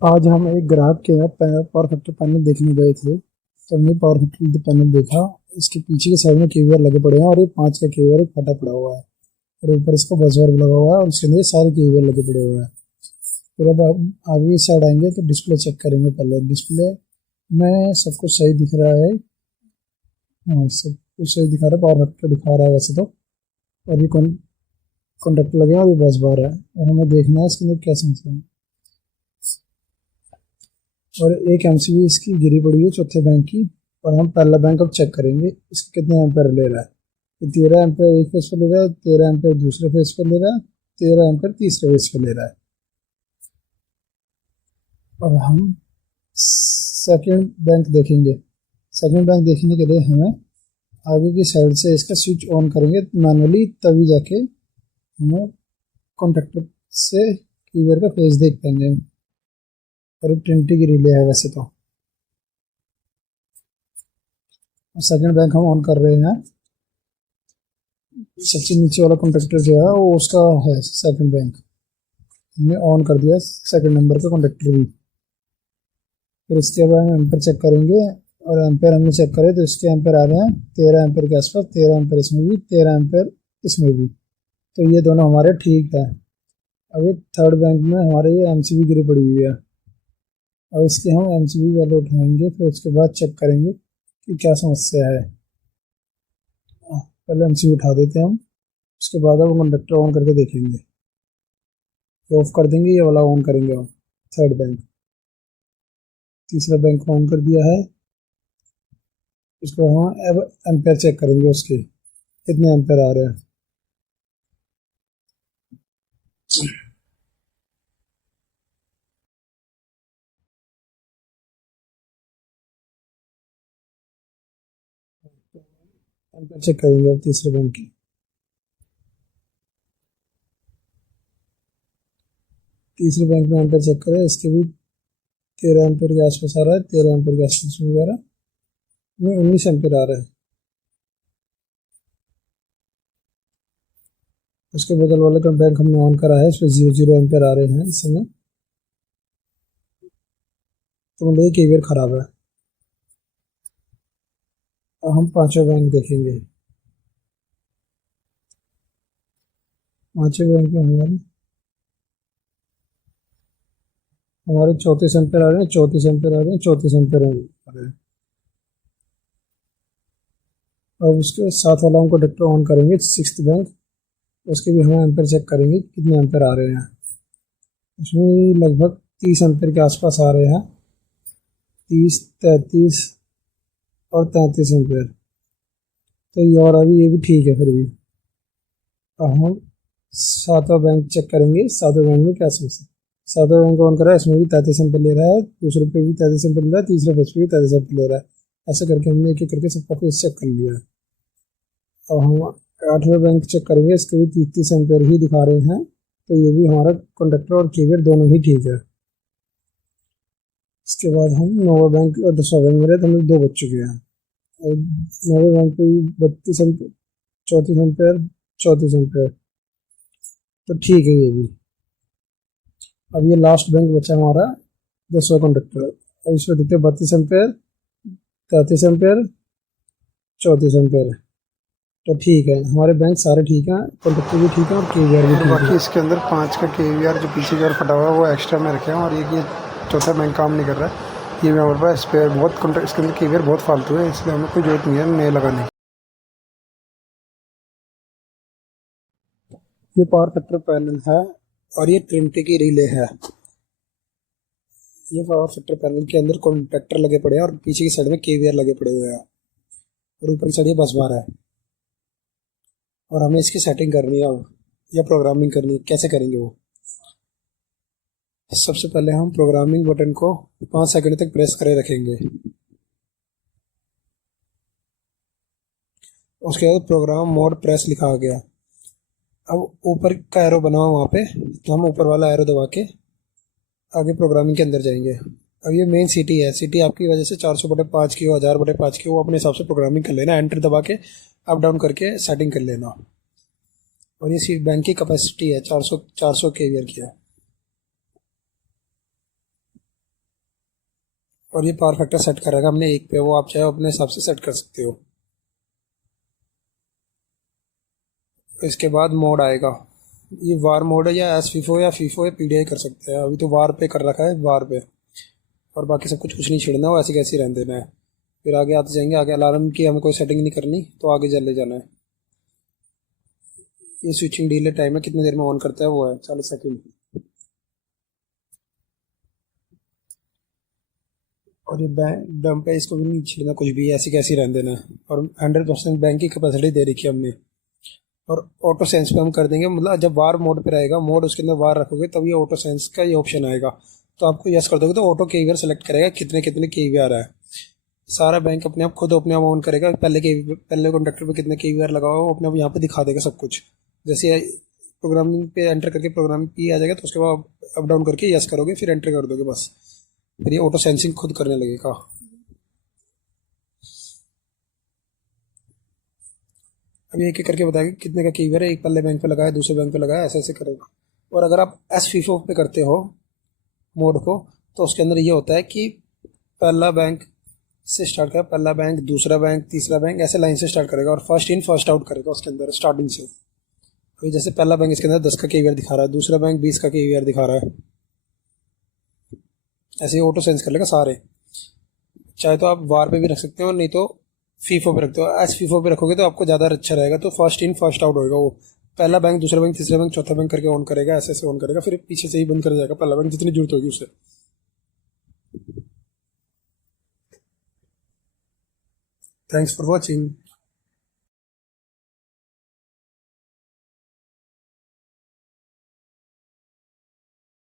आज हम एक ग्राहक के यहाँ पावर फैक्टर पैनल देखने गए थे। तो हमने पावर फैक्टर पैनल देखा। इसके पीछे के साइड में केवीआर लगे पड़े हैं और ये 5 का केवीआर एक फटा पड़ा हुआ है और ऊपर इसका बजर लगा हुआ है और उसके अंदर सारे केवीआर लगे पड़े हुए हैं। फिर अब आगे इस साइड आएंगे तो डिस्प्ले चेक करेंगे। पहले डिस्प्ले में सब कुछ सही दिख रहा है। हाँ, सब कुछ सही दिखा रहा है, पावर फैक्टर दिखा रहा है वैसे तो। और ये कॉन्टेक्ट लगे हैं और ये बस बार है और हमें देखना है इसके अंदर क्या समस्या है। और एक एमसीबी इसकी गिरी पड़ी है चौथे बैंक की। और हम पहला बैंक अब चेक करेंगे इसके कितने एम्पेयर ले रहा है। तो 13 एम्पेयर एक फेज पर ले रहा है, 13 एम्पेयर दूसरे फेज पर ले रहा है, 13 एम्पेयर तीसरे फेज पर ले रहा है। अब हम सेकंड बैंक देखेंगे। सेकंड बैंक देखने के लिए हमें आगे की साइड से इसका स्विच ऑन करेंगे मैनुअली, तभी जाके हमें कॉन्टेक्टर से कीवर्ड का फेज देख पाएंगे। और एक 20 की रिले है वैसे तो। सेकंड बैंक हम ऑन कर रहे हैं। सबसे नीचे वाला कॉन्ट्रैक्टर जो है वो उसका है सेकंड बैंक। हमने ऑन कर दिया सेकंड नंबर का कॉन्ट्रैक्टर भी। फिर इसके बाद हम एम्पेयर चेक करेंगे और एम्पेयर हमने चेक करे तो इसके एम्पेयर आ रहे हैं 13 एम्पेयर के आसपास, 13 एम्पेयर इसमें भी, 13 एम्पेयर इसमें भी। तो ये दोनों हमारे ठीक है। अभी थर्ड बैंक में हमारे ये एमसीबी गिरी पड़ी हुई है। अब इसके हम एमसीबी वाले उठाएंगे, फिर उसके बाद चेक करेंगे कि क्या समस्या है। पहले एमसीबी उठा देते हैं हम, उसके बाद अब कंडक्टर ऑन करके देखेंगे। ये ऑफ कर देंगे, ये वाला ऑन करेंगे हम। थर्ड बैंक, तीसरा बैंक ऑन कर दिया है। उसको हम अब एम्पेयर चेक करेंगे, उसके कितने एम्पेयर आ रहे हैं। एम्पेयर चेक करेंगे अब तीसरे बैंक की। तीसरे बैंक में एम्पेयर चेक करें, इसके भी 13 एम्पेयर के आसपास आ रहा है, 13 एम्पेयर के आसपास वगैरह में 19 एम्पेयर आ रहा है। उसके बगल वाले का बैंक हमने ऑन करा है, इसमें 0 0 एम्पेयर आ रहे हैं इस समय। तो मतलब केवीआर खराब है। अब हम पांचों बैंक देखेंगे। पांचों बैंक में हमारे 34 एम्पेयर आ रहे हैं, 34 एम्पेयर आ रहे हैं, 34 एम्पेयर आ रहे हैं। अब उसके साथ वाला हम कंडक्टर ऑन करेंगे सिक्स्थ बैंक। उसके भी हम एम्पेयर चेक करेंगे कितने एम्पेयर आ रहे हैं। उसमें लगभग 30 एम्पेयर के आसपास आ रहे हैं, 30, 33 और 33 एम्पेयर। तो ये और अभी ये भी ठीक है फिर भी। अब हम सातवां बैंक चेक करेंगे, सातवें बैंक में क्या समस्या। सातवां बैंक ऑन करा है, इसमें भी 33 एम्पेयर ले रहा है, दूसरे पे भी 33 एम्पेयर ले रहा है, तीसरे पेज पे भी 33 एम्पेयर ले रहा है। ऐसे करके हमने एक एक करके सबका फेज चेक कर लिया है। अब हम आठवें बैंक चेक करेंगे, इसके भी 33 एम्पेयर ही दिखा रहे हैं। तो ये भी हमारा कंडक्टर और केबियर दोनों ही ठीक है। इसके बाद हम नौवा बैंक और 10वां बैंक में रहे तो हमें दो बच चुके हैं। और नौवे बैंक पे भी 32 एम्पेयर, 34 एम्पेयर, 34 एम्पेयर। तो ठीक है ये भी। अब ये लास्ट बैंक बचा हमारा 10वां कंडक्टर। अब इसमें देते हैं 32 एम्पेयर, 33 एम्पेयर, 34 एम्पेयर। तो ठीक है, हमारे बैंक सारे ठीक हैं, कंडक्टर भी ठीक है और केवीआर भी ठीक है। बाकी इसके अंदर 5 का केवीआर जो पीछे की ओर फटा हुआ है वो एक्स्ट्रा में रखे हैं। और ये चौथा बैंक काम नहीं कर रहा है। ये भी हमारे पास स्पेयर बहुत कंडक्टर, इसके अंदर केवीआर बहुत फालतू है, इसलिए हमें कोई जरूरत नहीं है नए लगाने की। ये पावर फैक्टर पैनल है और ये ट्रिनिटी की रिले है। ये पावर फैक्टर पैनल के अंदर कॉन्टैक्टर लगे पड़े हैं और पीछे की साइड में केवीआर लगे पड़े हुए हैं और ऊपर की साइड ये बस बार है। और हमें इसकी सेटिंग करनी है अब, या प्रोग्रामिंग करनी है। कैसे करेंगे वो, सबसे पहले हम प्रोग्रामिंग बटन को 5 सेकंड तक प्रेस करे रखेंगे। उसके बाद प्रोग्राम मोड प्रेस लिखा आ गया। अब ऊपर का एरो बना हुआ वहाँ पे, तो हम ऊपर वाला एरो दबा के आगे प्रोग्रामिंग के अंदर जाएंगे। अब ये मेन सिटी है, सिटी आपकी वजह से 400/5 की हो, 1000/5 की हो, अपने हिसाब से प्रोग्रामिंग कर लेना, एंटर दबा के अप डाउन करके सेटिंग कर लेना। और ये बैंक की कैपेसिटी है 400 केवीआर की है। और ये पावर फैक्टर सेट करेगा हमने 1 पे, वो आप चाहे अपने हिसाब से सेट कर सकते हो। इसके बाद मोड आएगा, ये वार मोड है, या एस फीफो या फीफो या पीडीआई कर सकते हैं। अभी तो वार पे कर रखा है, वार पे, और बाकी सब कुछ नहीं छिड़ना, वो ऐसे कैसे रहने देना है। फिर आगे आते जाएंगे, आगे अलार्म की हमें कोई सेटिंग नहीं करनी, तो आगे चले जाना है। ये स्विचिंग डिले टाइम है, कितनी देर में ऑन करता है वो है 40 सेकेंड। और ये बैंक डंप है, इसको भी नहीं छिड़ना कुछ भी, ऐसी कैसी रहने देना है। और 100% बैंक की कैपेसिटी दे रखी है हमने। और ऑटो सेंस पे हम कर देंगे, मतलब जब वार मोड पे रहेगा, मोड उसके अंदर वार रखोगे तब ये ऑटो सेंस का ये ऑप्शन आएगा। तो आपको यस कर दोगे तो ऑटो केवीआर सेलेक्ट करेगा कितने कितने केवीआर है। सारा बैंक अपने आप खुद अपने आप ऑन करेगा। पहले कॉन्ट्रैक्टर पे कितने केवीआर लगा हुआ है वो अपने आप यहाँ पे दिखा देगा सब कुछ। जैसे प्रोग्रामिंग पे एंटर करके प्रोग्रामिंग पी आ जाएगा, तो उसके बाद अप डाउन करके यस करोगे, फिर एंटर कर दोगे बस, फिर ये ऑटो सेंसिंग खुद करने लगेगा। अब एक एक करके बताएगा कितने का कीवर है, एक पल्ले बैंक पे लगाया, दूसरे बैंक पे लगाया, ऐसे ऐसे करेगा। और अगर आप एस फीफो पे करते हो मोड को, तो उसके अंदर ये होता है कि पहला बैंक से स्टार्ट करेगा, पहला बैंक, दूसरा बैंक, तीसरा बैंक, ऐसे लाइन से स्टार्ट करेगा, और फर्स्ट इन फर्स्ट आउट करेगा उसके अंदर स्टार्टिंग से। अभी जैसे पहला बैंक इसके अंदर 10 का केवीआर दिखा रहा है, दूसरा बैंक 20 का केवीआर दिखा रहा है, ऐसे ही ऑटो सेंस कर लेगा सारे। चाहे तो आप वार पे भी रख सकते हो, नहीं तो फीफो पे रखते हो। एस फीफो पे रखोगे तो आपको ज़्यादा अच्छा रहेगा, तो फर्स्ट इन फर्स्ट आउट होएगा वो। पहला बैंक, दूसरा बैंक, तीसरा बैंक, चौथा बैंक करके ऑन करेगा, ऐसे ऐसे ऑन करेगा, फिर पीछे से ही बंद कर जाएगा पहला बैंक जितनी जरूरत होगी उसे। Thanks for watching.